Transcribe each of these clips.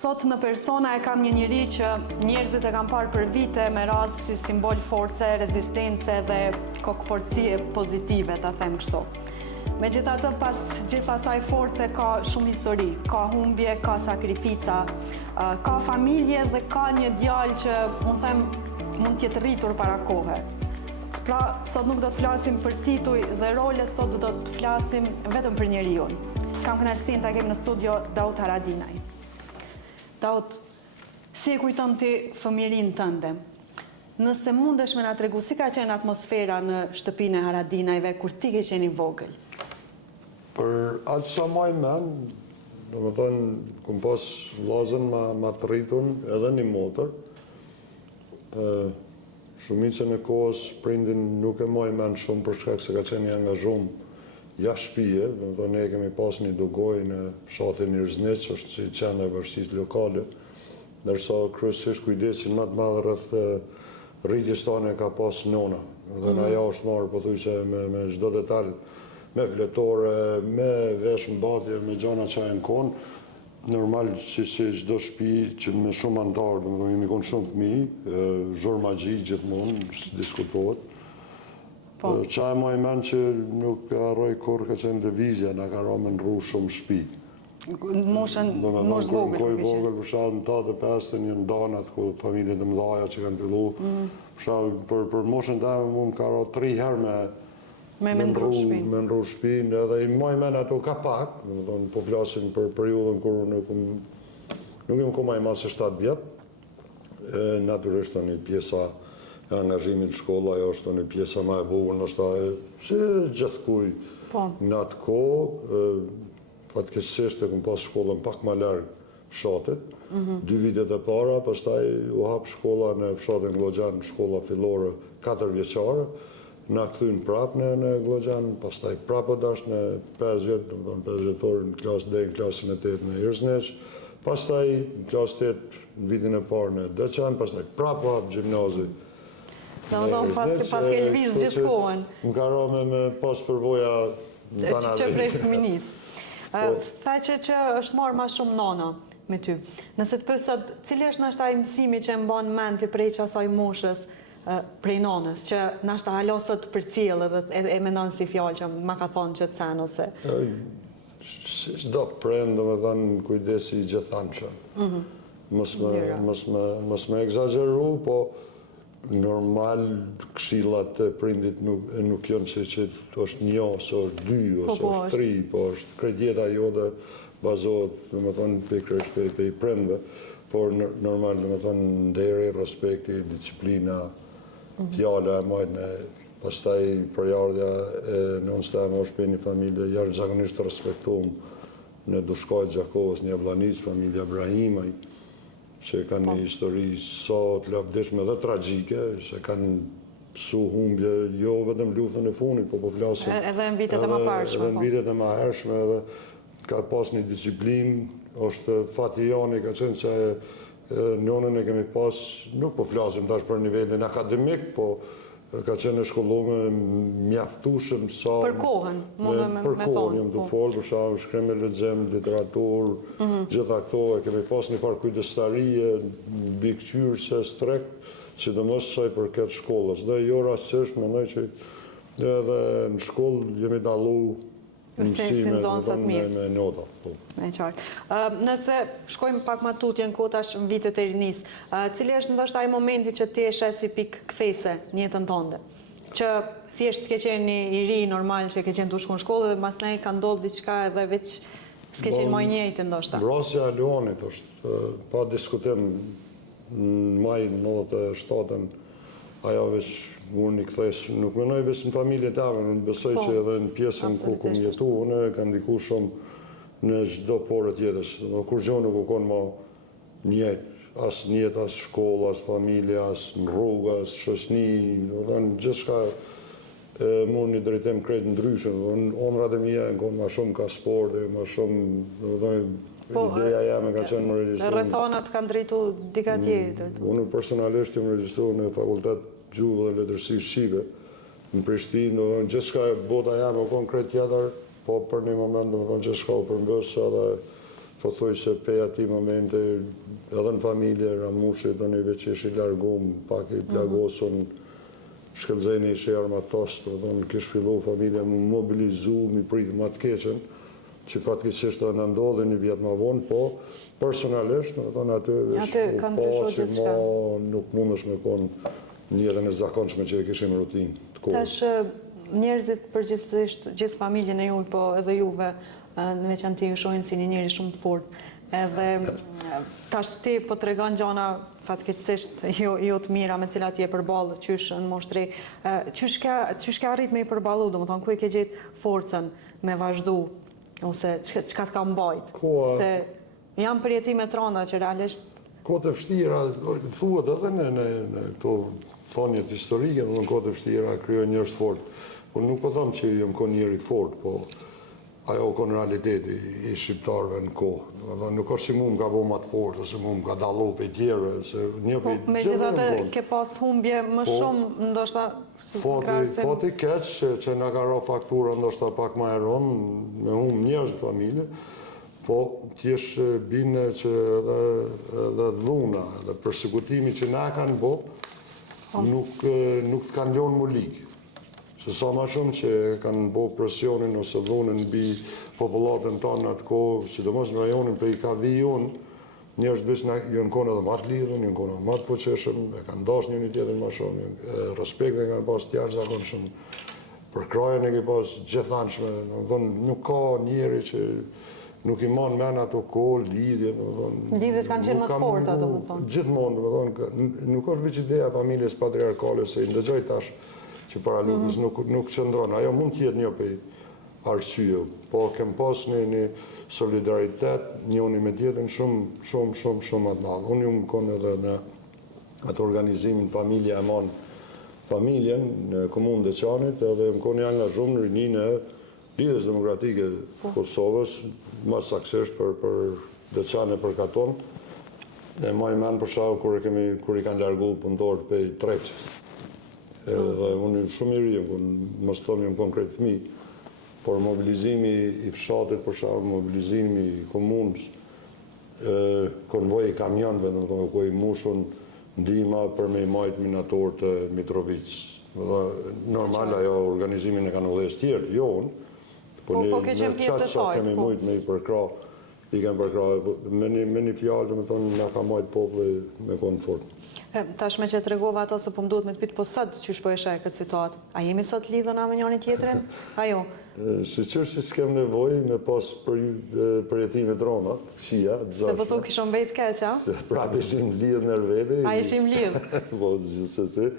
Sot në persona e kam një njeri që njerëzit e kam parë për vite me radhë si simbol force, rezistence dhe kokëforcie pozitive, ta them kështu. Megjithatë, pas gjithë asaj force ka shumë histori, ka humbje, ka sakrifica, ka familje dhe ka një djalë që unë them mund t'jetë rritur para kohe. Pra, sot nuk do të flasim për tituj dhe role, sot do të flasim vetëm për njeriun. Kam kënaqësinë ta kem në studio Daud Haradinaj. Daud, si e kujton ti fëmijërinë tënde? Nëse mundesh me na tregu si ka qenë atmosfera në shtëpinë e Haradinajve kur ti ke qenë i vogël? Për aq sa më mend, domethënë kum pas vllazën ma të rritun edhe një motër. Shumicën e kohës prindin nuk e moj mend shumë për shkak se ka qenë i angazhuar jashtë shtëpie, domethënë ne kemi pas një dogoj në fshatin Irznic, që është si qenë e vështirësisë lokale, ndërsa kryesisht kujdesin më të madh rreth rritjes tone ka pas nona. Domethënë ajo është marrë pothuajse me çdo detaj, me fletore, me veshmbathje, me gjëra që janë kon. Normal si çdo shtëpi që me shumë antar, domethënë jemi kon shumë fëmijë, zhurmagji gjithmonë, diskutohet. Qa e maj men që nuk harroj kur ka qenë lëvizja, na ka rënë në rrugë shumë shtëpi. Moshën moshë vogël. Kur vogël, për shkak në 85 një ndanat ku familjet e mëdha që kanë filluar. Për shkak për moshën time më ka rënë 3 herë me ndru shtëpinë, edhe i maj men ato ka pak, domethënë po flasim për periudhën kur nuk jam komo më se 7 vjet. Natyrisht tani pjesa e angazhimit në shkolla, ajo është një pjesa më e bukur, ndoshta si gjithkuj në atë kohë, fatkeqësisht e kam pas shkollën pak më larg fshatit, 2 vitet e para, pastaj u hap shkolla në fshatin Glogjan, shkolla fillore 4 vjeçare, na kthyn prap në Glogjan, pastaj prapë dash në 5 vjet, domethënë 5 vjetor në klasë deri në klasën e 8 në Irznic, pastaj në klasë 8 në vitin e parë në Deçan, pastaj prapë hap gjimnazi. Domethënë pas ke lëviz gjithë kohën. Më ka rënë me pas përvoja në kanale. Që prej fëminis. Tha që është marrë ma shumë nona me ty. Nëse të pësët, cili është nashta i mësimi që e mban mend ti prej asaj moshës prej nonës, që nashta halosët për cilë dhe e mendon si fjallë që ma ka thonë që të sen ose... Si çdo prind, domethënë kujdesi i gjithanshëm. Mos me egzageru, po normal këshillat e prindit nuk janë që është 1 ose është 2 ose është 3, po është krejt jeta jote bazohet, domethënë pikërisht pe i prindve, por normal domethënë nderi, respekti, disiplina, fjala e majtën, pastaj përjardhja e nënës teme është për një familje jashtëzakonisht të respektuar në Dushkajt Gjakovës, një Ablanis, familja Ibrahimaj, që kanë një histori sa të lavdishme dhe tragjike, që kanë pësu humbje, jo vetëm luftën e fundit, po flasim... Edhe në vitet e ma parshme. Edhe në vitet e ma hershme, edhe ka pas një disiplinë, është fati jani, ka qenë që njonën e kemi pas, nuk po flasim tash për nivelin akademik, po ka qenë shkollume mjaftueshëm sa... Për kohën, mundë me thonë. Për kohën, jam të folë, për shkak shkrim e lexim, literaturë, gjitha këto, e kemi pas një farë kujdestarie, mbikëqyrëse strekt, sidomos sa i përket shkollës. Dhe jo rastësisht, mendoj që edhe në shkollë jemi dallu mësime me nota. E qartë. Nëse shkojmë pak ma tutje në kotash në vitet e rinis, cili është ndoshta ai momenti që ti e sheh si pikë kthese në jetën tënde? Që thjesht ke qenë i ri normal që ke qenë të shku në shkollë dhe mas nej ka ndodhur diçka edhe veç s'ke qenë më i njëjtë ndoshta. Vrasja e Leonit është pa diskutim në maj 97-ën, ajo veç unë i këthes, nuk menoj veç në familje teme, në besoj që edhe në pjesën ku kom jetu, unë ka ndiku shumë në çdo porë tjetës. Kur gjë nuk u konë ma njëjtë, as njëtë, as shkollë, as familje, as në rrugë, as shoqni, gjithë shka mund një drejtim krejt ndryshëm. Onrat e mija e konë ma shumë ka sport, ma shumë, ideja jame ka qenë më regjistru. Rrethonat kanë drejtu dika tjetër. Unë personalisht jam regjistru në fakultet gjuhë dhe letërsi shqipe, në Prishtinë, gjithë shka bota jame o konkret tjetër, po për një moment, gjithë shka u përmbës edhe po thuj se pe ati momente edhe në familje, Ramushi do një veqesh i largum, pak i plagosën, shkëllzeni i shërma tost, do në kish fillu familje më mobilizu, më pritë më të keqen, që fatkesisht në ndodhe një vjetë ma vonë, po personalisht, do në aty është po që ma nuk mundesh me konë njëtën e zakonshme që e kishim rutinë të kohë. Tash njerëzit përgjithsisht, gjithë familjen e juj, po edhe juve, në veçantë ju shohin si një njeri shumë të fortë. Edhe tash ti po tregon gjana fatkeqësisht jo të mira me cilat je përballë qysh në moshtri. Qysh ka arrit me i përballu, domethënë ku e ke gjetë forcën me vazhdu ose çka të ka mbajt? Se janë përjetime të rënda që realisht kohët e vështira, thuhet edhe në këto thonjet historike, në kohët e vështira krijon njerëz të fortë. Po nuk po them që jam kon njëri fort, po ajo kon realiteti i shqiptarëve në kohë. Nuk është që mu më ka bo ma të fortë, ose mu më ka dallu pe tjerëve, se një pe tjerëve megjithatë ke pas humbje më shumë, ndoshta foti keq që na ka ra faktura ndoshta pak ma e rënd, me humb njerëz në familje, po t'jesh bine që edhe dhuna, edhe përsekutimi që na kanë bo, nuk të kanë lënë më ligë. Se sa ma shumë që kanë bo presionin ose dhunën mbi popullatën tonë në atë kohë, sidomos në rajonin për i ka vijon, njerëz veç janë konë edhe matë lidhën, janë konë edhe matë fuqeshëm, e kanë dash një tjetrin ma shumë, respektin kanë pas të jashtëzakonshëm, për krajen e ke pas gjithanshme, nuk ka njeri që nuk i manë men ato kohë, lidhjet, lidhjet kanë qenë më të forta, domethënë. Gjithmonë, nuk është veç ideja familjes patriarkale, se i ndëgjoj tash që para lidhjes nuk qëndron. Ajo mund t'jetë një pej arsye, po kem pas një solidaritet njëri me tjetrin shumë atë madh. Unë më konë edhe në atë organizimin familja e manë familjen në komunë Deçanit, edhe më konë i angazhuar në rininë e Lidhjes Demokratike Kosovës, më saktësisht për Deçan e për Katon. E maj men për shkak kur i kanë largu punëtorët prej Treqës. Dhe unë shumë i ri, mos thonë jam konkret fëmijë, por mobilizimi i fshatit, për shkak mobilizimi i komunës, konvoj i kamionëve, domethënë ku i mushun ndihma për me i majt minator të Mitrovicës. Normal ajo organizimin e kanë vëllezër tjerë, jo unë, po në qatë kemi mujt me i përkra, me një fjallë, domethënë na ka majt populli me konë fort. Tash me që të regova ato se po më duhet me të pitë po sot që shpo e shaj këtë situatë. A jemi sot lidhona me njëri tjetrin? A jo? Shqyqër që s'kem nevoj me pas përjetime të rona, kësia, se po thu kishon bejt keqa? Prap ishim lidhë nër vete. A ishim lidhë? Po, gjithsesi.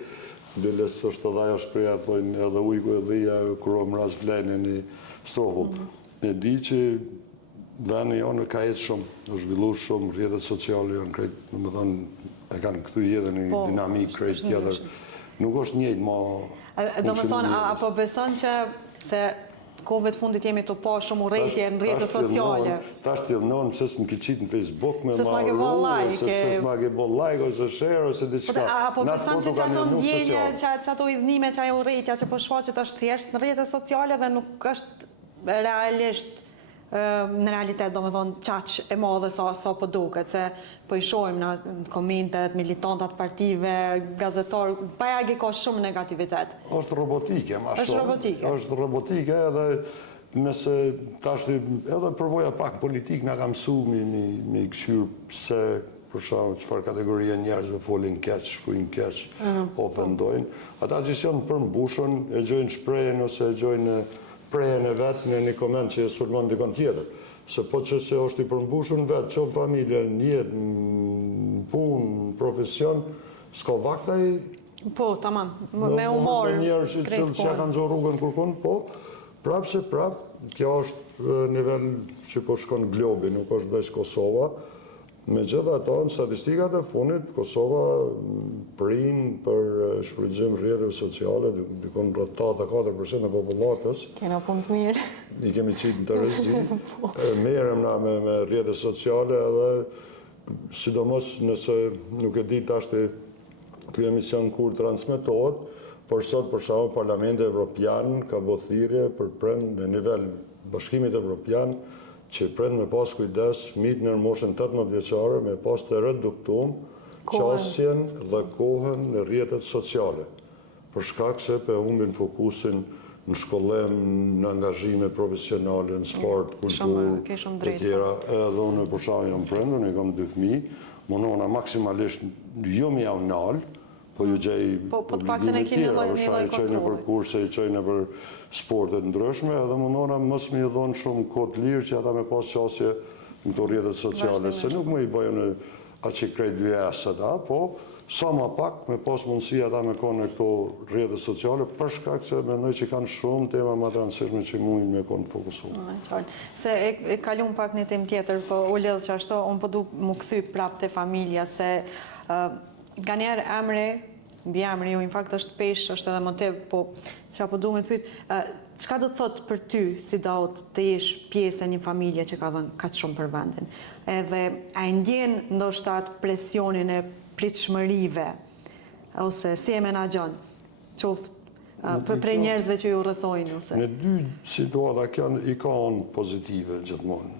Biles është edhe ajo shpreja, thojnë edhe ujku e dhija, kërë më ras vlenë një strofull. E di që veni jonë ka jetë shumë, është zhvillu shumë, rrjetet sociale janë krejt, më thënë, e kanë këthu edhe një dinamik krejt tjetër. Nuk është njëjtë ma... Do me thonë, apo beson që se kohëve të fundit jemi të pa shumë urrejtje në rrjetet sociale? Ta është tjellënon, pëse s'më ki qitë në Facebook me ma pëse s'ma ke bo like, ose share, ose diçka. Apo beson që ato ndjenje, që ato idhnime, që ajo urrejtja, që po shfaqet është thjesht në rrjetet sociale dhe nuk është realisht në realitet, do me thonë, qaq e madhe sa po duket, se po i shojmë në komentet, militantat partive, gazetar, pajagi ka shumë negativitet. Është robotike, ma shumë. Është robotike. Është robotike edhe nëse tash edhe përvoja pak politik nga ka mësu me i këshyrë pse për shkak çfarë kategorie njerëzve folin keq, shkruajnë keq, ofendojnë. Ata që janë përmbushën, e gjojnë shprehjen ose e gjojnë prejën e vetë në një koment që e sulmon dikon tjetër. Se po që se është i përmbushën vetë, që në familje, në jetë, në punë, në profesion, s'ka vaktaj... Po, tamam, me humor, njerë që ja kanë zonë rrugën kërkun, po, prapë se prapë, kjo është nivel që po shkon globi, nuk është veç Kosova. Me gjitha ato, në statistikat e fundit, Kosova prinë për shfrytëzim rrjeteve sociale, dikon rreth 84% e popullatës. Kena punë të mirë. I kemi qitë të rëzgjim. Merem na me rrjete sociale edhe sidomos nëse nuk e di tashti ky emision kur transmetohet, por sot për shkak Parlamenti Evropian ka bërë thirrje për prend në nivel Bashkimit Evropian që prind me pas kujdes fëmijët në moshën 18 vjeçare me pas të reduktuar qasjen dhe kohën në rrjetet sociale, për shkak se pe humbin fokusin në shkollim, në angazhime profesionale, në sport, kulturë e tjera. Edhe unë për shkak jam prind, unë kam 2 fëmijë, munona maksimalisht jo më javë nalë, po ju gjej obligime tjera, për shkak i qojnë për kurse, i qojnë për sportet ndryshme, edhe munona mos më i dhonë shumë kohë të lirë që ata me pas qasje në këto rrjetet sociale, se nuk më i bëjnë atë që krejt 2 esët, po sa ma pak me pas mundësia ata me konë në këto rrjetet sociale, për shkak se mendoj që kanë shumë tema më të rëndësishme që mundin me konë të fokusuar. Se e kalum pak një tem tjetër, po u lidhë që ashtu, unë po du më këthy prap të familja, se nga njerë emri, mbi emri ju, në fakt është pesh, është edhe motiv, po që po du me të pytë, çka do të thotë për ty, si daut, të jesh pjesë e një familje që ka dhënë kaq shumë për vendin? Edhe a e ndjen ndoshta atë presionin e pritshmërive, ose si e menagjon, qoftë për njerëzve që ju rrethojnë ose? Në 2 situata i ka anë pozitive gjithmonë,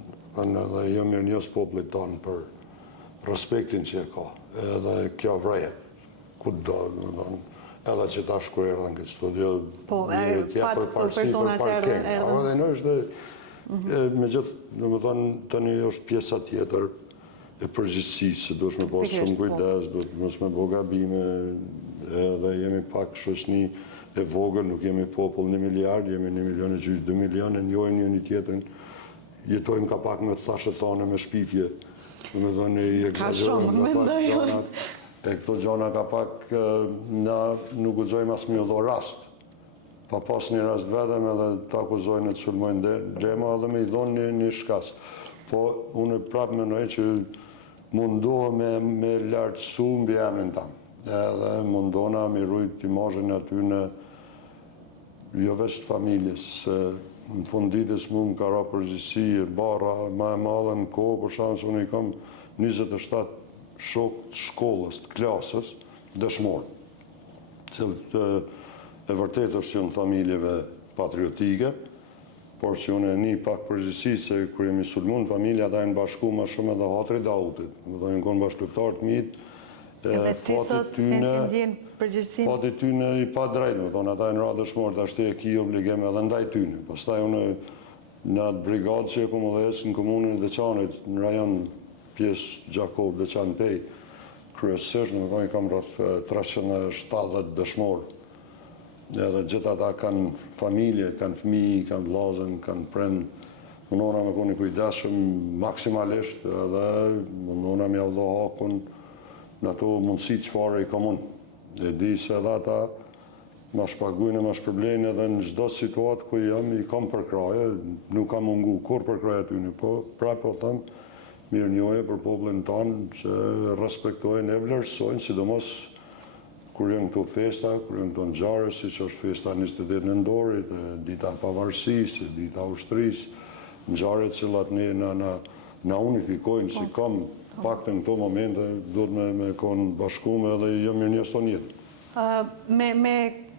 edhe jo mirë njës popullit tonë për respektin që e ka, edhe kjo vrejet, ku do, edhe që ta shkur erdhen këtë studio, njëri tja për parësi, për parking. Edhe në është, me gjithë, në më thonë, të një është pjesa tjetër e përgjithësisë, se dush me pas shumë kujdes, dush mos me bo gabime, edhe jemi pak shoqni e vogël, nuk jemi popull 1 miliard, jemi 1,5 milion, 2 milion, e njojnë një tjetërin, jetojmë ka pak me të thashe thane me shpifje, në me thonë i egzagerojmë ka pak gjanat, e këto gjana ka pak, na nuk guxojmë as më dho rast, pa pas një rast vetëm edhe ta akuzojnë e të sulmojnë gjema edhe me i dhonë një shkas. Po unë prapë menoj që mundohë me lartësu mbi emrin tam, edhe mundohëna me rujt imazhin aty në jo veç të familjes, në funditës mu më ka ra përgjithësi, bara ma e madhe në kohë, për shansë unë i kam 27 shok të shkollës, të klasës, dëshmorë, cilët e vërtet është që në familjeve patriotike, por që unë e një pak përgjithësi se kër jemi sulmun, familja ta e në bashku ma shumë edhe hatri Dautit, më dhe në konë bashkëluftar të mitë, fatit tyne i pa drejtë, më thonë ata e në radë dëshmorë, të ashtë e ki obligeme edhe ndaj tyne. Pastaj unë në atë brigadë që e kumë dhe esë në komunën e Deçanit, në rajon pjesë Gjakov, Deçan Pej, kryesisht, në thonë i kam rrëth 370 dëshmorë. Edhe gjithë ata kanë familje, kanë fëmijë, kanë vllazën, kanë prind. Mundona me koni kujdesshëm maksimalisht edhe mundona me avdo hakun në ato mundësi çfarë i kam unë. E di se edhe ata ma shpagujnë e ma shpërblejnë edhe në çdo situatë ku jam, i kam përkraje, nuk kam mungu kur përkraje tyne, po prapë po thëmë, mirë njohje për popullin tonë që respektojnë e vlerësojnë, sidomos kur janë këto festa, kur janë këto ngjarje, siç është festa 28 nëntorit, dita e pavarësisë, dita e ushtrisë, ngjarje të cilat ne na unifikojnë si kam paktën në këto momente, duhet me konë bashkume edhe jo mirënjohës tonë jetë. Me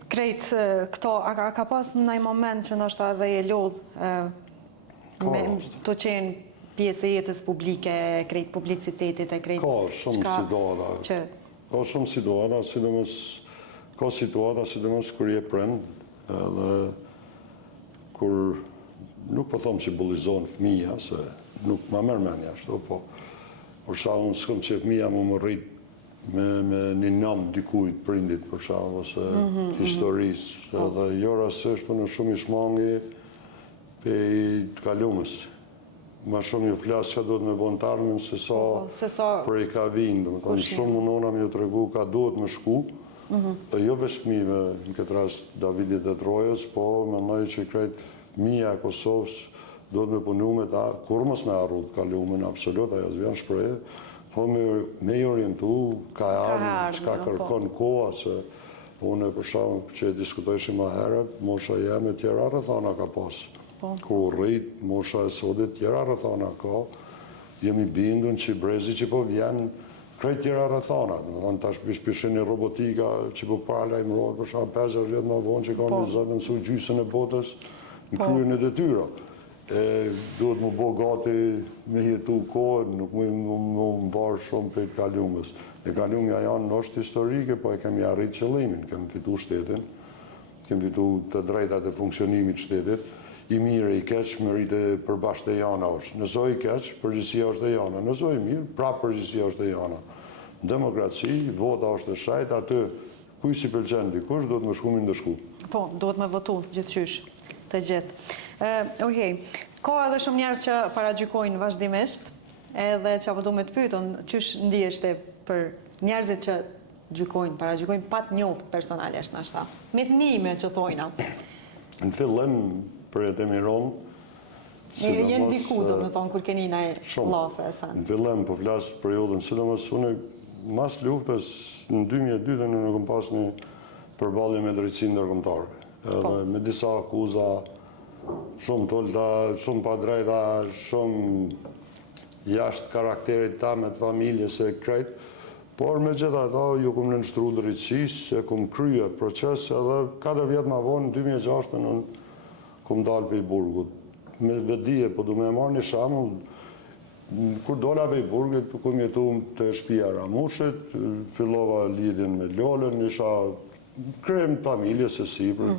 krejt këto, a ka pas në një moment që ndoshta edhe je lodhë me të qenë pjesë e jetës publike, krejt publicitetit e krejt... Ka shumë situata. Ka shumë situata, sidomos kur je prind, edhe kur nuk po thom që bullizon fëmija, se nuk ma merr mendja ashtu, po për shkak unë s'kam që fëmija më rrit me një nam dikujt prindit për shkak ose historisë, edhe jo rastisht po në shumë i shmangi pe i të kalumës. Ma shumë ju flasë që duhet me bon të armën se sa për i ka vinë. Shumë mundona me ju të regu ka duhet me shku, dhe jo veç fëmijëve, në këtë rast Davidit e Trojës, po mendoj që krejt fëmija e Kosovës duhet me punu me ta, kur mos me arru të kalumin, absolut, ajo s'vjen shpreje, po me i orientu ka armë, që ka kërkon koha, se unë për shumë që diskutojshim ma heret, mosha jeme tjera rëthana ka pasë. Ku rrit, mosha e sotit, tjera rëthana ka, jemi bindun që brezi që po vjen krejt tjera rëthana. Tash pishin një robotika që po paralajmërohet për shumë 5 vjetë më vonë që ka një zëtë nësu gjysën e botës në kryen e detyra. duhet më bo gati me jetu kohën, nuk më varë shumë për të kalumës. E kalumja janë është historike, po e kemi arrit qëllimin, kemi fitu shtetin, kemi fitu të drejtat e funksionimit shtetit, i mirë i keq, merite përbashkët e jana është. Nëso i keq, përgjësia është e jana. Nëso i mirë, prapë përgjësia është e jana. Demokraci, vota është e shajt, aty kuj si pëlqen dikush, do të më shku mi ndëshku. Po, duhet me votu gjithqysh, të gjithë. Okej, ka edhe shumë njerëz që paragjykojnë vazhdimisht, edhe që apo du me të pyetën, qysh ndiheshte për njerëzit që gjykojnë, paragjykojnë pat njoft personalisht nashta. Me të njime që thojna. Në fillim, për e të miron, Jenë diku, do me thonë, kur keni na e lafe e sen. Në fillim, po flasë periodën, sidomos unë mas luftës në 2002 në kom pas një përballje me drejtsinë ndërkombëtare. Edhe me disa akuza shumë tolta, shumë pa drejta, shumë jashtë karakterit tam e të familjes e krejt, por me gjitha ta ju kom nënshtru drejtësisë, e kom krye proces, edhe 4 vjetë ma vonë, në 2006 unë kom dalë për i burgut. Me vedije, po du me marrë një shamull, kur dola për i burgut, kom jetu të shtëpia Ramushit, fillova lidhjen me Lolën, isha krem familjes e sipër,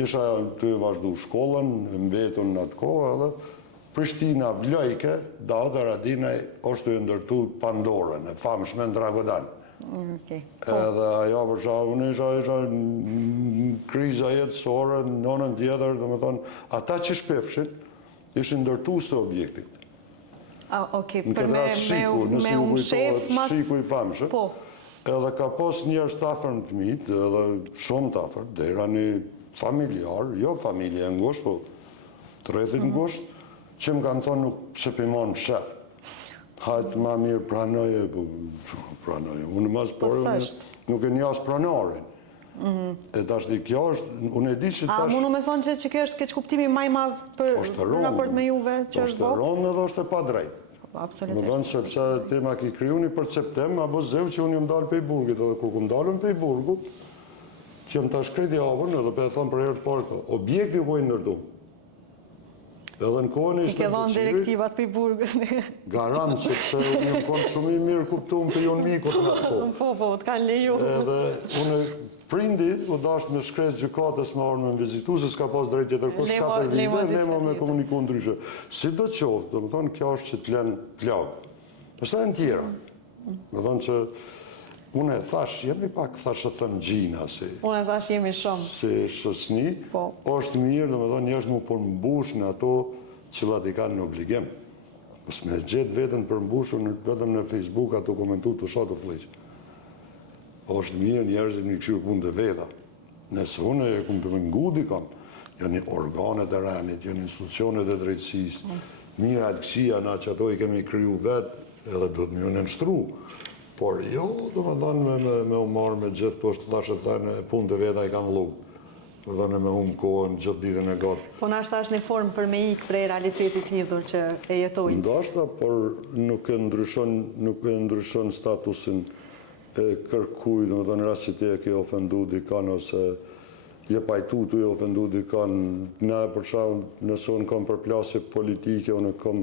isha të vazhdu shkollën, mbetun në atë kohë, edhe Prishtina Vlojke, da dhe Radina është të ndërtu Pandorën, e famshme në Dragodan. Edhe ajo për shkak unë isha kriza jetësore, në nënën tjetër, dhe me thonë, ata që shpefshin, ishin ndërtu së objektit. Në këtë rast Shiku, nësi u kujtohet Shiku i famshëm, edhe ka pos njerëz të afër të mit, edhe shumë të afër, dera një familjar, jo familje e ngusht, po të rrethit ngusht, që më kanë thonë nuk se pëjmon shef. Hajtë ma mirë pranoje, pranoje. Unë mas porë, nuk e një asë pranorin. E tash di kjo është, unë e di që tash... A mundu me thonë që kjo është keq kuptimi maj madhë për raport me juve që është bërë? Është ronë edhe është e pa drejt. Absolutisht. Më thonë sepse tema ki kryu një perceptem, abo zev që unë jëmë dalë pe i burgit, edhe kur këmë dalën pe i burgut, që jëmë tash kredi avën, edhe pe e thonë për herë të parë, objekti u pojnë nërdu. Edhe në kohën e I ke dhonë direktivat për i burgët. Garant, sepse unë jëmë konë shumë i mirë kuptumë të jonë mikot në atë kohë. Po, të kanë leju. Edhe unë prindi u dashtë me shkres gjykatës me arë me më vizitu, se s'ka pas drejt tjetër kush 4 vite, lema me komuniku ndryshe. Si do qoftë, do më thonë, kjo është që të lenë plagë. Është e në tjera. Me thonë që unë e thash, jemi pak thash të thënë gjina, si... Unë e thash jemi shumë. Si shësni, është mirë, dhe me thonë, njerëz mu përmbush në ato cilat i kanë në obligim. Pës me gjithë vetën përmbushur, vetëm në Facebook ato komentu të shatë të fleqë. Është mirë njerëzit një këshirë punë të veta. Nëse unë e këmë përmengu dikon, janë organet e ranit, janë institucionet e drejtësisë, mirë atë kësia na që ato i kemi kryu vetë, edhe do të më ju nënshtru. Por jo, do më thonë me u marë me gjithë, po është të thashe të thajnë punë të veta i kanë lukë. Do thonë me humë kohën gjithë ditën e gatë. Po në ashtë është një formë për me ikë prej realitetit lidhur që e jetojnë. Ndashta, por nuk e ndryshon statusin e kërkuj, do më thonë rasit e ke ofendu dikan, ose je pajtu tu e ofendu dikan. Ne për shumë, nëse unë kam përplasje politike, unë kam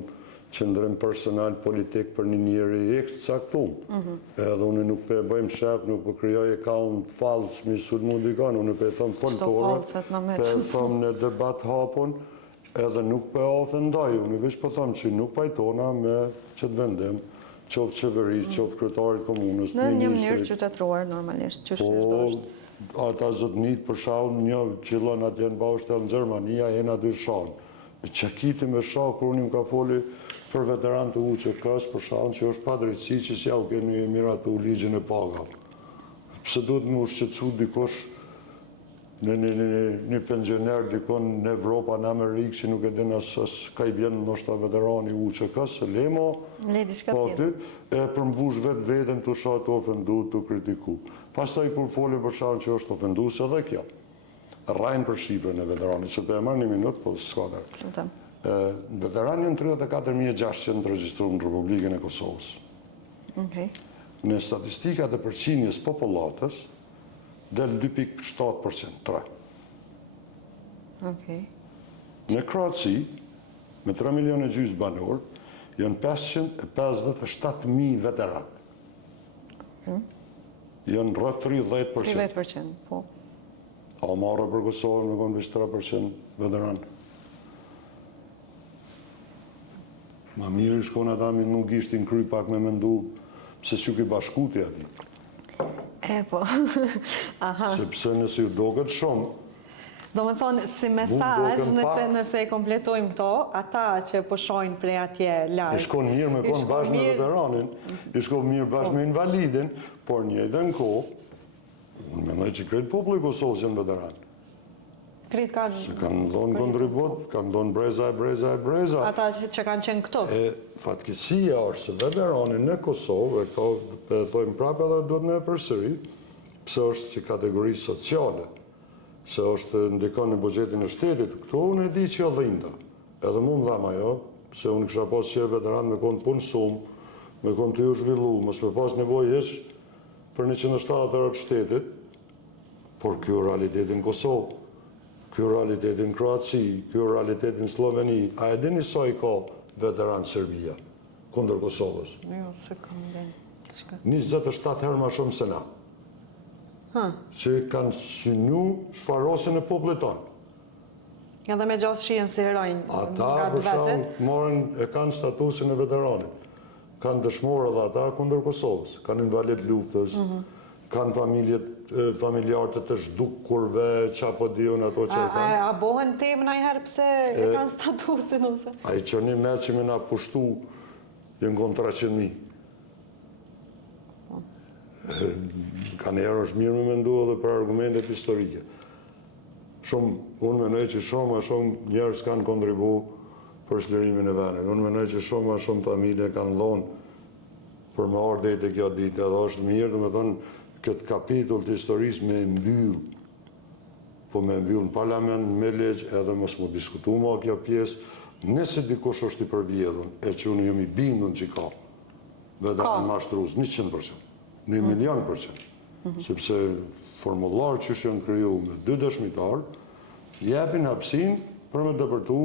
qëndrim personal politik për një njeri caktum. Edhe unë nuk pe bëjmë shef, nuk për kryoj e kalm falës, mi sud mu dikan, unë pe thëmë foltore, pe thëmë në debat hapun, edhe nuk pe ofendoj, unë vish po thëmë që nuk pajtona me qëtë vendim, qoftë qeveri, qoftë kryetarit komunës, në një mënyrë qytetruar normalisht, që shështë. Po, ata zëtnit për shaun, një qilën atë jenë baushtel në Gjermania, jenë aty shaun. Që kiti me shau, kër unë ka foli për veteran të UÇK-s, për shaun që është pa drejtësi që si ja u keni miratu ligjën e paga. Pse duhet më shqetësu dikosh një pensioner dikon në Evropa, në Amerikë, që nuk e din asë ka i bjenë nështë veterani UÇK-s, se lemo, e përmbush vetë vetën të shatë të ofendu, të kritiku. Pastaj kur foli për shaun që është ofendu, se dhe kja. Rajnë për shifrën e veteranit, që për e marrë një minutë, po s'ka dhe. Veterani në 34.600 të registru në Republikën e Kosovës. Në statistikat e përqinjes popullatës, del 2.7%, 3. Në Kroaci, me 3 milion e gjysmë banor, janë 557.000 veteranë. Janë rreth 30%. 30%, po. A marrë për Kosovën me konë veç 3% veteranë. Ma mirë shkon ata mi nuk ishtin kry pak me mendu pse s'ju ki bashkuti ati. Po. Aha. Sepse nëse ju doket shumë, Do me thonë, si mesazh, nëse e kompletojmë këto, ata që po shojnë prej atje larg. i shkon mirë me konë bashkë me veteranin, i shkon mirë bashkë me invalidin, por njëjtën kohë, unë mendoj që krejt populli i Kosovës janë veteran. Krejt kanë... Se kanë dhonë kontribut, kanë dhonë breza. Ata që kanë qenë këto. Fatkeqësia është se veteranin në Kosovë, e këto thojmë prapë edhe duhet me përsëri, pse është si kategori sociale, se është ndikon në buxhetin e shtetit, këto unë e di që dhinda. Edhe mu më dhama jo, se unë kësha pas që veteran me konë punë sumë, me konë të ju zhvillu, mos me pas nevoj heq për 170 të shtetit, por kjo realitetin Kosovë, kjo realitetin Kroaci, kjo realitetin Sloveni, a e dini sa i ka veteran Serbia, kundër Kosovës? Jo, se kam den. 27 herë ma shumë se na. Që kanë synu shfarosin e popullit tonë. Edhe me gjatë shien si herojnë Ata, për shumë, e kanë statusin e veteranit. Kanë dëshmorë edhe ata kundër Kosovës. Kanë invalid luftës, kanë familjarët të zhdukurve, qapo dion ato që e kanë. A bohen temë najherë pse e kanë statusin ose? A i që një me që me nga pushtu, jenë konë 300.000. Kanë erë është mirë me mendu edhe për argumentet historike. Unë menoj që shumë a shumë njerës kanë kontribu për shlerimin e venit. Unë menoj që shumë a shumë familje kanë dhonë për më orë dhejtë e kjo ditë. Edhe është mirë, dhe me thonë, këtë kapitull të historisë me mbyllë. Po me mbyllë në parlament, me legjë, edhe mos më diskutu ma kjo pjesë. Nëse dikush është i përvjedhun, e që unë jemi bindun që ka, veteran mashtrus, 100%. 1.000.000%. Sepse formular që shënë kryu me 2 dëshmitar, jepin hapsin për me dëpërtu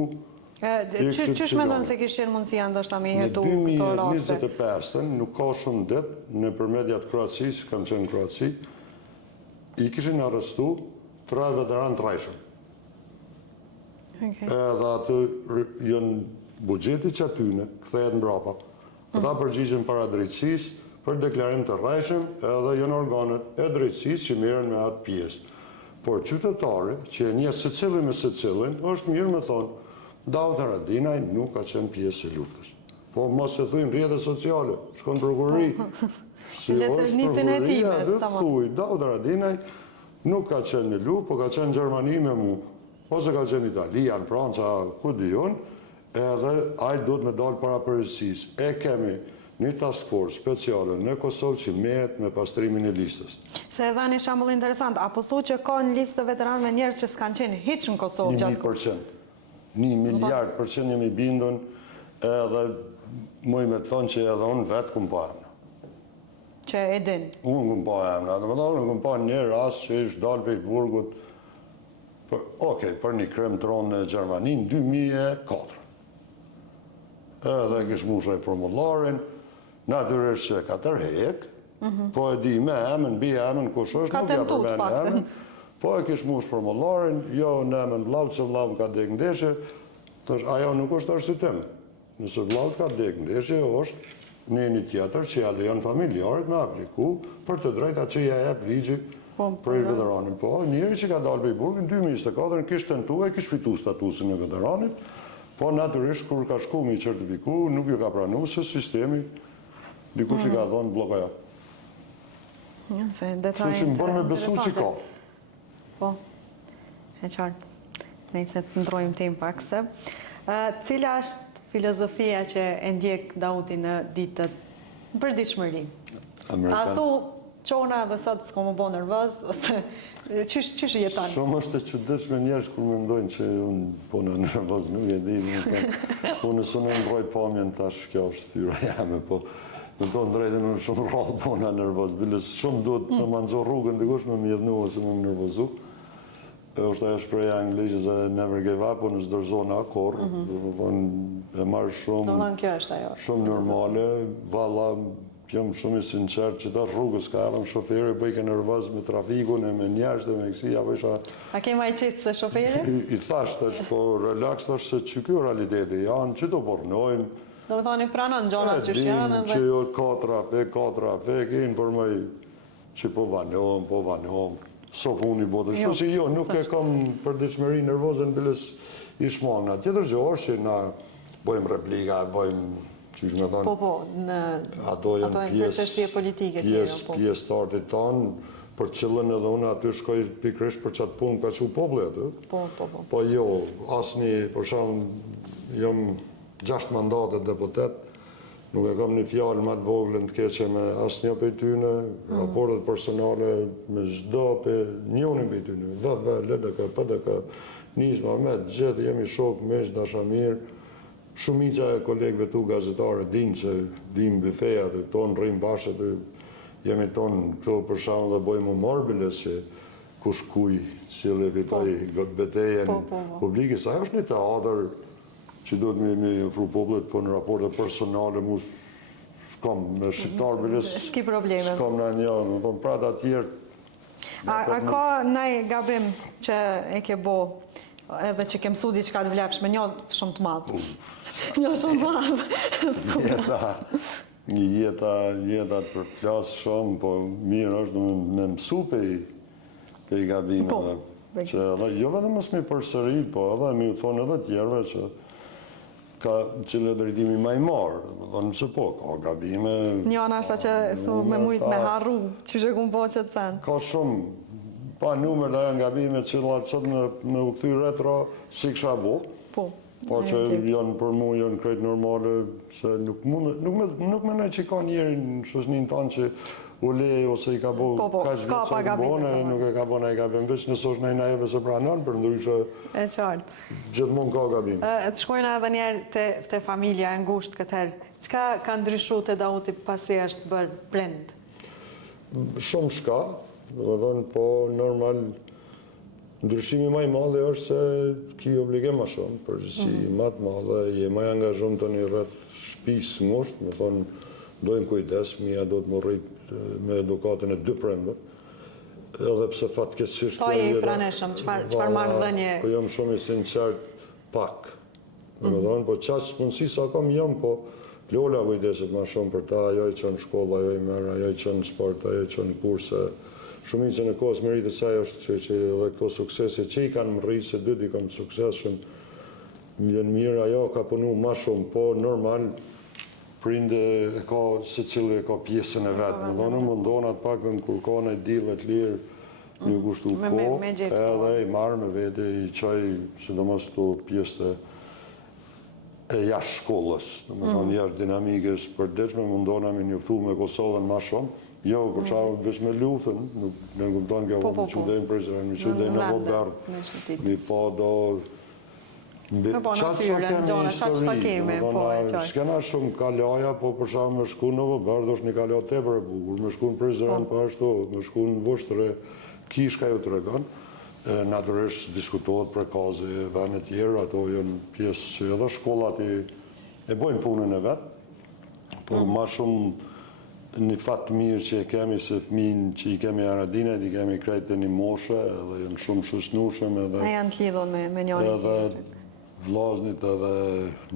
Qysh mendon se kishin mundësia ndoshta me hetu këto raste? Në 2025, nuk ka shumë det, në përmediat Kroacis, kam qenë në Kroaci, i kishin arrestu 3 veteran të rajshëm. Edhe atë jënë bugjeti që atyne, këthejet në brapa. Ata përgjigjen para drejtësis për deklarim të rajshëm edhe jënë organet e drejtësis që merren me atë pjesë. Por qytetari, që e një se cilin me se cilin, është mirë me thonë, Davut Haradinaj nuk ka qenë pjesë e luftës. Po mos e thujnë rrjetet sociale, shkon prokurori. Si është prokuroria, dhe thuj, Davut Haradinaj nuk ka qenë në luftë, po ka qenë në Gjermani me mu, ose ka qenë Italia, në Franca, ku dijon, edhe ajtë duhet me dalë para përgjithësisë. E kemi një task force speciale në Kosovë që merret me pastrimin e listës. Se edhe një shambull interesant, apo thu që ka një listë të veteranëve njerëz që s'kanë qenë hiç në Kosovë gjatë 1.000%. 1 miliard% jemi bindun, edhe mëj me thonë që edhe unë vetë këmë pa emna. Që e din? Unë këmë pa emna, dhe më thonë këmë pa një rast që ishtë dalë për i burgut, për një krem tronë në Gjermani në 2004. Edhe kishë mushaj formullarin, natyrisht që ka tërhek, po e di me emën, bi emën, kush është, nuk ja përmeni emën, po e kishë mush formullarin, jo në emën vlavë, se vlavë ka dek ndeshe, ajo nuk është arsitim. Nëse vlavë ka dek ndeshe, është një tjetër që ja lejon familjarit me apliku për të drejta që ja jep ligji për i veteranin. Po, njëri që ka dalë për i burgin, 2024, kishë tentu e kishë fitu statusin e veteranit, po naturisht, kur ka shku me i certifiku, nuk ju ka pranu se sistemi dikush i ka thonë blokaja. Kështu që më bënë me besu që ka. Po, e qartë. Nejtë se të ndrojmë tim pak se. Cila është filozofia që e ndjek Dauti në ditët në përditshmëri? A thu, qona dhe sot s'ko më bo nervoz, ose qysh i jetan? Shumë është e çuditshme njerëz kur mendojnë që unë po në nervoz, nuk e di, unë së në ndroj pamjen tash, kjo është thyra jame, po në tonë drejtën unë shumë rrallë po në nervoz, bilës shumë duhet në manzo rrugën dikush me mjedhnu ose me më nervozu. është ajo shpreha angleze never give up, unë s'dërzona akor, e marrë shumë normale, valla, jam shumë i sinqert që tash rrugës ka ardhëm shoferi, bëjke nervoz me trafikun e me njerëz dhe me kësi, apo isha... A ke maj qitë se shoferi? I thash tash, po relax tash se që kjo realiteti janë, që të pornojmë. Do më thoni pranon gjonat që shjanë dhe... Që jo ka trafe, ke informoj që po vanhom, so funi botë. Shtu që jo, nuk e kam për dëshmëri nervozën biles i shmangna. Tjetër gjë është që na bojmë replika, bojmë qysh me thonë... Po, ato janë çështje politike tjera. Pjesë të artit tanë, për qëllën edhe unë aty shkoj pikrish për qatë punë ka që populli aty. Po jo, asni, për shumë, jam 6 mandate deputet, nuk e kam një fjallë ma të voglën të keqe me asnjë pej tyne, raportet personale me çdo për njonin pej tyne, dhe, LDK, PDK, Nisma, me gjithë jemi shok, meq, dashamir. Shumica e kolegëve tu gazetare dinë që dim bifeja të tonë, rrim bashkë të jemi tonë këto për shembull dhe bojmë morbile që kush kuj që levitoj betejën publike, sa është një teatr që duhet me ofru popullit, po në raporte personale mu s'kam me shqiptar biles. S'ki probleme. S'kam në një, në tonë prata tjerë. A ka naj gabim që e ke bo edhe që ke mësu diçka të vlefshme, një shumë të madhë? Një shumë të madhë. Jeta të përplasë shumë, po mirë është me mësu pe i gabime. Jo edhe mësë mi përsërit, po edhe mi u thonë edhe tjerve që ka qëllë drejtimi ma i marë, më thonë mëse po, ka gabime... Një anë ashta që me mujtë me harru, që që kumë po që të sen? Ka shumë, pa numër dhe janë gabime që qëtë me u këthy retro si kësha bo, po që janë për mu, janë krejt normale, se nuk menoj që ka njerë në shoshnin tanë që u lej ose i ka bo s'ka pa gabime. Nuk e ka bo në i gabime, veç nësë është në neve se pranon, për ndryshe gjithmonë ka gabime. Të shkojna edhe njerë të familja e ngusht këtëherë, qka ka ndryshu të Dauti pasi është bërë prind? Shumë shka, po normal, ndryshimi ma i madhe është se ki obligim ma shumë, përgjësi ma të madhe, je ma i angazhum të një rrët shpis ngusht, me thonë, dojmë kujdes, mija do të më rritë me edukatën e 2 prindve, edhe pse fatkeqësisht... Sa je i praneshëm, qëfar marrë dhe një... Po jam shumë i sinqert pak, me thonë, po qaqë mundësi sa kam jam, po Lola kujdeset ma shumë për ta, ajo i qënë shkolla, ajo i merë, ajo i qënë sport, ajo i qënë kurse. Shumicën e kohës meritë e saj është që edhe këto suksese që i kanë më rritë, se 2 i kanë sukseshëm, vjen mirë, ajo ka punu ma shumë, po normal, prinde e ka, se cilë e ka pjesën e vetë, më dhonë mundonat pak dhe në kur ka në dilët lirë, një kushtu ko, edhe i marë me vete, i qaj, sidomos të pjesë e jashtë shkollës, më dhonë jashtë dinamikës përdeshme, mundona me njëftu me Kosovën ma shumë, jo, për qarë vesh me luftën, nuk në këmëton kjo, me qudejnë prezident, me qudejnë në Voberë, mi pa do... Qatë sa kemi, s'kena shumë kalaja, po për shumë me shku në Voberë, do është një kalja tepër e bukur, me shku në prezident për ashtu, me shku në vështëre, kishka ju të regan, naturisht diskutohet për kaze e vene tjerë, ato janë pjesë që edhe shkollat e bojnë punën e vetë, por ma shumë një fatë mirë që e kemi se fëmin që i kemi Aradinet, i kemi krejtë një moshe, edhe janë shumë shusnushëm edhe... E janë të lidhon me njëri tjetër. Vlaznit edhe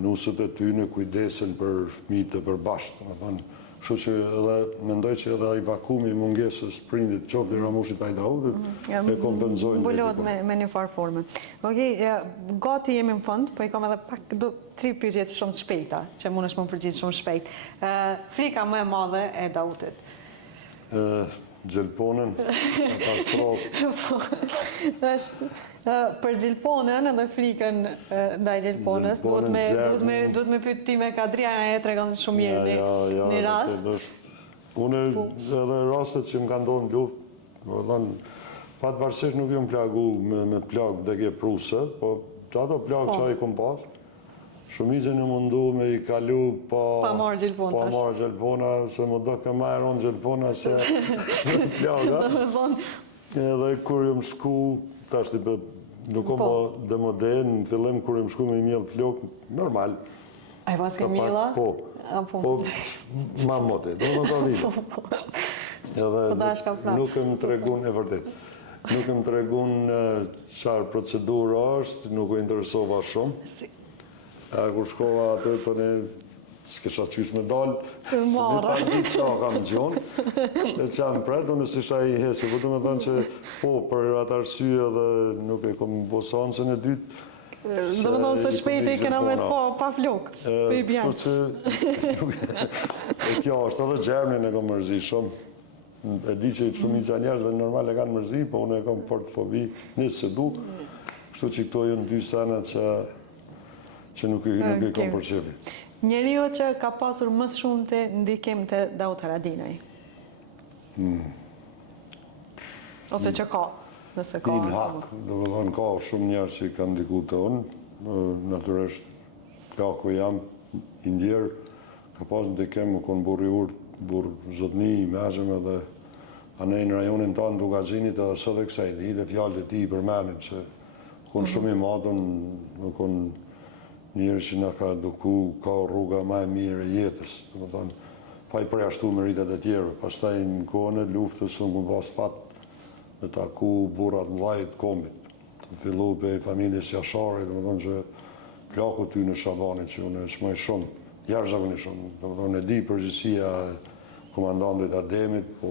nusët e tyne kujdesin për fëmijët e përbashkët. Kështu që edhe mendoj që edhe ai vakumi i mungesës prindit qoftë i Ramushit Ajdaudit e kompenzojnë. Mbulot me një farë forme. Okej, gati jemi në fund, po i kam edhe pak 3 pyetje shumë të shpejta, që mundesh më përgjigj shumë shpejt. Frika më e madhe e Dautit? Gjelponën, katastrofë. Për gjelponën edhe frikën ndaj gjelponës, duhet me pyet ti me Kadria, e tregon shumë mirë një rast. Unë edhe rastet që më ka ndonë në luftë, fatëbarësisht nuk jam plagu me plagë vdekje pruse, po ato plagë që a i kom pasë, shumicën e mundu me i kalu pa marrë gjelpona, se më do ka ma eron gjelpona se plaga. Edhe kur jam shku, tash nuk kom dhe modern, në fillim kur jam shku me mjell flok, normal. A i pas ke mjella? Po, ma modern, do më të vite. Edhe nuk e më tregun, e vërdet, nuk e më tregun qarë procedurë është, nuk e interesova shumë. A kur shkova atë, të ne s'kesha qysh me dalë, se një pak ditë qa kam gjonë, e qanë pretë, unë s'isha i hesi, po të me thënë që po, për atë arsye dhe nuk e kom bo seancën e dytë. Dhe më thonë se shpejti kena me të pa flok, për i bjanë. Kjo është edhe Gjermin e kom mërzi shumë. E di që shumica njerëzve normal e kanë mërzi, po unë e kom fort fobi, njësë se du. Kështu që këto jënë dy sena që nuk e kom përqevi. Njeriu që ka pasur më shumë të ndikim të Daut Haradinaj? Ose që ka, nëse ka. Një hak, do më thonë ka shumë njerë që i kanë ndiku të unë. Natyresht, ka ku jam i ndjerë, ka pas ndikim më konë burri urtë, burë zotni, i mezhëm edhe anej në rajonin tanë Dugaxhinit edhe së dhe kësaj, dhe i dhe fjallë të ti i përmenin, që konë shumë i matën, më konë njëri që nga ka duku, ka rruga ma e mirë e jetës, dhe më thonë, pa i përjashtu me rritet e tjerë. Pastaj në kohën e luftës, unë këmë pas fatë me taku burat mdhajt kombit, të fillu për familjes Jasharit, dhe më thonë që plaku ty në Shabanit, që unë e shmoj shumë, jashtëzakonisht shumë, dhe më thonë e di përgjësia e komandantit Ademit, po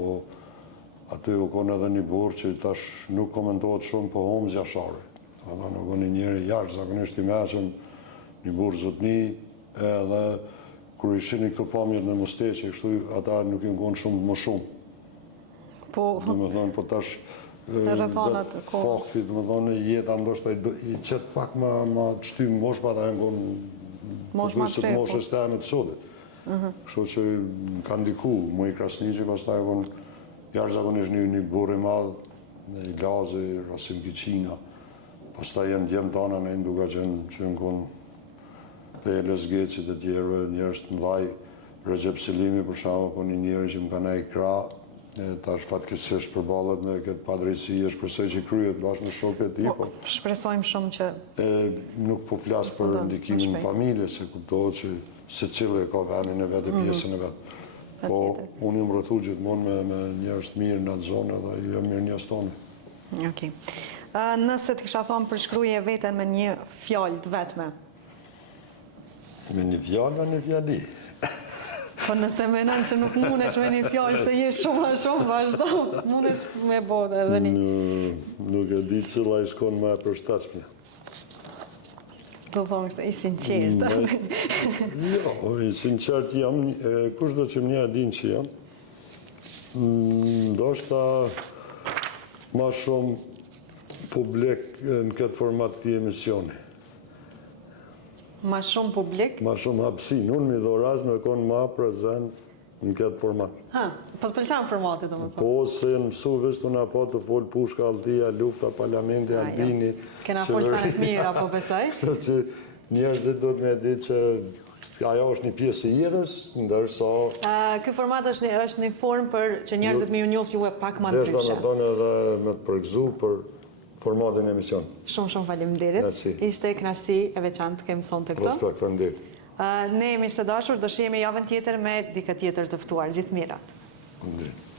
aty u konë edhe një burë që tash nuk komentohet shumë po Homz Jasharit. Dhe më thonë u konë njëri jashtëzakonisht i meqëm, një burë zotni, edhe kër ishini këto pamjet në Musteqe, kështu ata nuk i ngonë shumë më shumë. Po, dhe më thonë, po tash fakti, dhe më thonë, jeta ndoshta i qëtë pak ma qëtym mosh, pa ta e ngonë moshës të e me të sotit. Kështu që ka ndiku, mu i Krasniqi, pas ta e konë jashtëzakonisht një burë i madhë, i Lazi, Rasim Kiqina, pas ta jenë djemë tana në Dugaxhin që në konë për Lezgecit e tjerëve, njerës të mdhaj, Recep Selimi për shama, po një njerë që më ka i kra, ta është fatkesisht përballet me këtë padrejsi, është përsej që kryet bashkë me shokët e ti, po... Shpresojmë shumë që... Nuk po flasë për ndikimin në familje, se kuptohet që se cilë e ka venin e vetë, pjesën e vetë. Po, unë jëmë rëthu gjithmonë me njerës të mirë në atë zonë dhe jëmë mirë njës tonë. Okej. Nëse të kisha thonë përshkruaje veten me një fjallë të vetme, me një fjallë, me një fjalli. Po nëse menon që nuk mundesh me një fjallë se je shumë a shumë, vazhdo, mundesh me bote edhe një. Nuk e di cila i shkon ma e përshtatshme. Do thonë se i sinqert. Jo, i sinqert jam, kush do që mnja din që jam, ndoshta ma shumë publik në këtë format të emisioni. Ma shumë publik? Ma shumë hapsin. Unë mi dhoraz me konë ma prezent në këtë format. Po të pëlqan formatit, do me po? Po, se në mësu vështu në po të folë pushka altia, lufta, parlamenti, Albini. Kena folë sanet mira, po besaj? Kështë që njerëzit do të me ditë që ajo është një pjesë i jetës, ndërsa... Ky format është një formë për që njerëzit me ju njoftë ju e pak ma ndryshe. Deshta me thonë edhe me të përgëzu për formatin e emision. Shumë faleminderit. Ishte kënaqësi e veçantë kemi thonë të këto. Respekt, faleminderit. Ne jemi së dashur, do shihemi javën tjetër me dikë tjetër të ftuar. Gjithë mirat. Faleminderit.